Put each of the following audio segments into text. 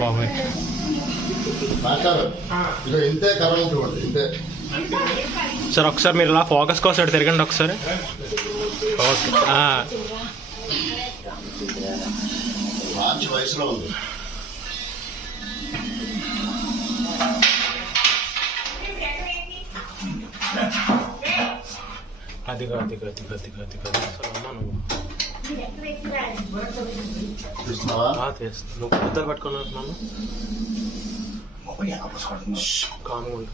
బాబాయ్. ఇంతే ఇంతే సార్ ఒకసారి మీరు ఇలా ఫోకస్ కోసం తిరగండి ఒకసారి. ఓకే. ఆ, మంచి వయసులో ఉంది అదిగో అదిగో అదిగో అదిగో అదిగో. అసలు అమ్మా నువ్వు నువ్వు పెద్దలు పట్టుకున్నాను కాను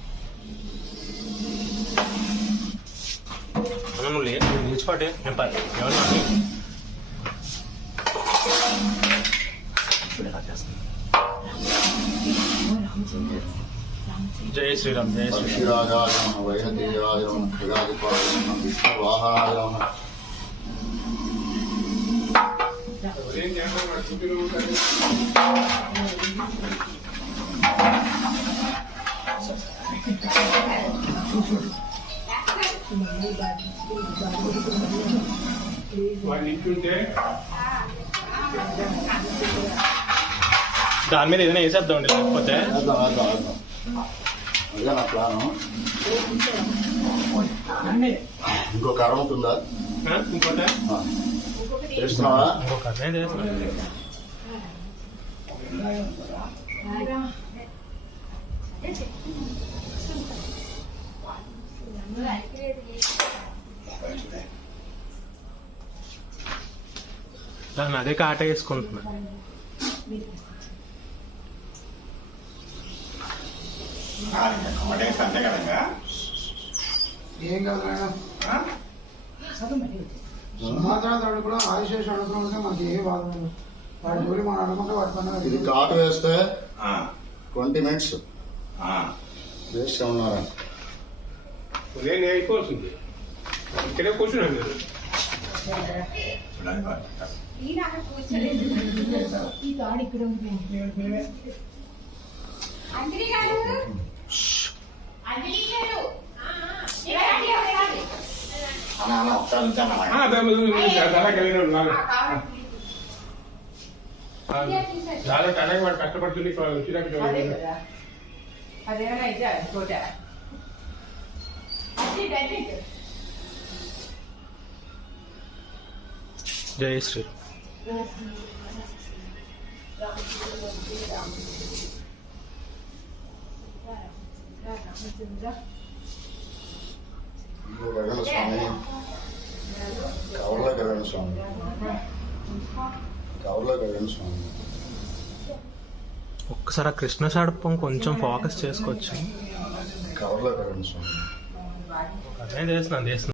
అన్న, నువ్వు లే నువ్వు నిలిచిపాటే నేను ప- ఏమన్నా అని. ఇప్పుడు ఎలా చేస్తాను? శ్రీరామ్ శ్రీరామ్ నమ వైనతీయాయ నమ ఖగాధిపాయ నమ విష్ణువాహాయ నమ దాని మీద ఏదైనా వేసేద్దామండి లేకపోతే? వేద్దాం వేద్దాం వేద్దాం. అదే నా ప్లాను. ఇంకో కరెంట్ ఉందా ఇంకోటి? చేస్తున్నా దాన్ని అదే కాట వేసుకుంటున్నా. ఏం కాదు మేడం సుమాత్రాడు కూడా ఆదిశేష అనుకుంటే మాకు ఏ బాధ లేదు వాడి జోలి మనం అనుకుంటే వాడి పని ఇది కాటు వేస్తే ట్వంటీ మినిట్స్. వేస్ట్ ఉన్నారా నేను అయిపోతుంది ఇక్కడే కూర్చున్నాను ఉంది. అంజలి గారు? అంజలి గారు. ఆ, దాని మీద ఉంది. అలాగే వెళ్ళిన ఉన్నాను. ఆ, చాలా అలాగే వాడు కష్టపడుతుంది ఇక్కడ వచ్చినాక అదే చూడండి. కదా అదేమైనా అయితే చోట అది డెజర్ట్. జై శ్రీరామ్ ఇంకో గగన స్వామి. కవర్ల గగన స్వామి. కవర్ల గగన స్వామి. ఒక్కసారి ఆ కృష్ణ షాడపం కొంచెం ఫోకస్ చేసుకోవచ్చు. కవర్ల గగన స్వామి. అదే చేస్తున్నాను చేస్తున్నాను.